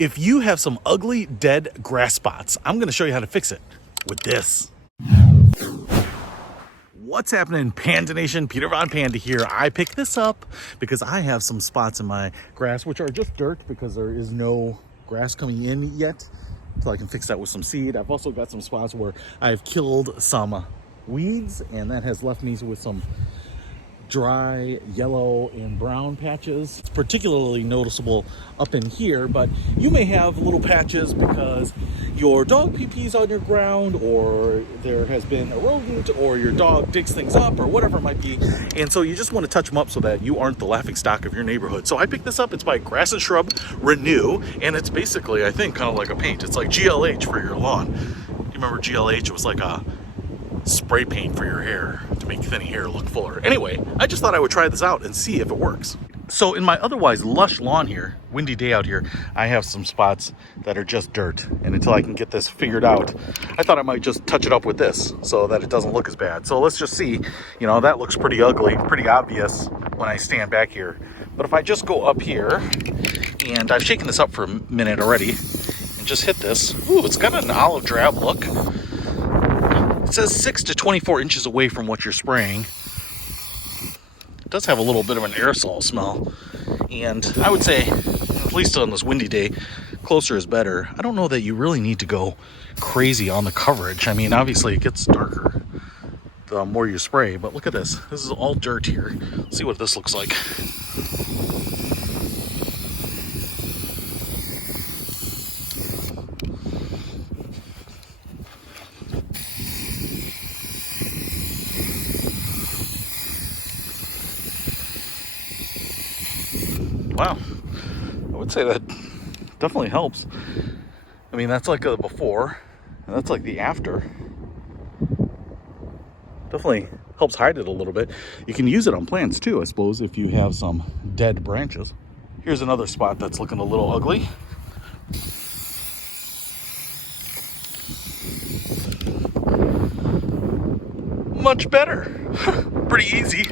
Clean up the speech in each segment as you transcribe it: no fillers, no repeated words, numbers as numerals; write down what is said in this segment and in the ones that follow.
If you have some ugly dead grass spots, I'm going to show you how to fix it with this. What's happening, Panda Nation? Peter Von Panda here. I picked this up because I have some spots in my grass which are just dirt because there is no grass coming in yet. So I can fix that with some seed. I've also got some spots where I've killed some weeds, and that has left me with some dry yellow and brown patches. It's particularly noticeable up in here, but you may have little patches because your dog pee-pees on your ground, or there has been a rodent, or your dog digs things up, or whatever it might be, and so you just want to touch them up so that you aren't the laughing stock of your neighborhood. So I picked this up. It's by Grass and Shrub Renew, and it's basically, I think, kind of like a paint. It's like GLH for your lawn. You remember GLH? It was like a spray paint for your hair to make thinning hair look fuller. Anyway, I just thought I would try this out and see if it works. So in my otherwise lush lawn here, windy day out here, I have some spots that are just dirt, and until I can get this figured out, I thought I might just touch it up with this so that it doesn't look as bad. So let's just see. You know, that looks pretty ugly, pretty obvious when I stand back here. But if I just go up here, and I've shaken this up for a minute already, and just hit this, ooh, it's got an olive drab look. It says 6 to 24 inches away from what you're spraying. It does have a little bit of an aerosol smell. And I would say, at least on this windy day, closer is better. I don't know that you really need to go crazy on the coverage. I mean, obviously it gets darker the more you spray, but look at this. This is all dirt here. Let's see what this looks like. Wow, I would say that definitely helps. I mean, that's like a before, and that's like the after. Definitely helps hide it a little bit. You can use it on plants too, I suppose, if you have some dead branches. Here's another spot that's looking a little ugly. Much better. Pretty easy,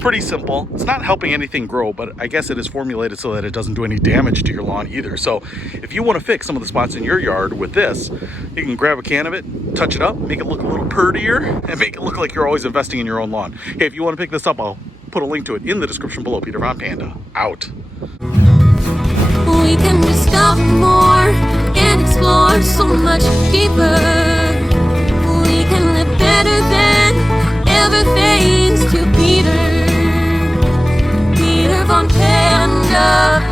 pretty simple. It's not helping anything grow, but I guess it is formulated so that it doesn't do any damage to your lawn either. So if you want to fix some of the spots in your yard with this, you can grab a can of it, touch it up, make it look a little prettier, and make it look like you're always investing in your own lawn. Hey, if you want to pick this up, I'll put a link to it in the description below. Peter Von Panda, out. We can discover more and explore so much deeper. We can live better than ever thanks to Peter Von Panda.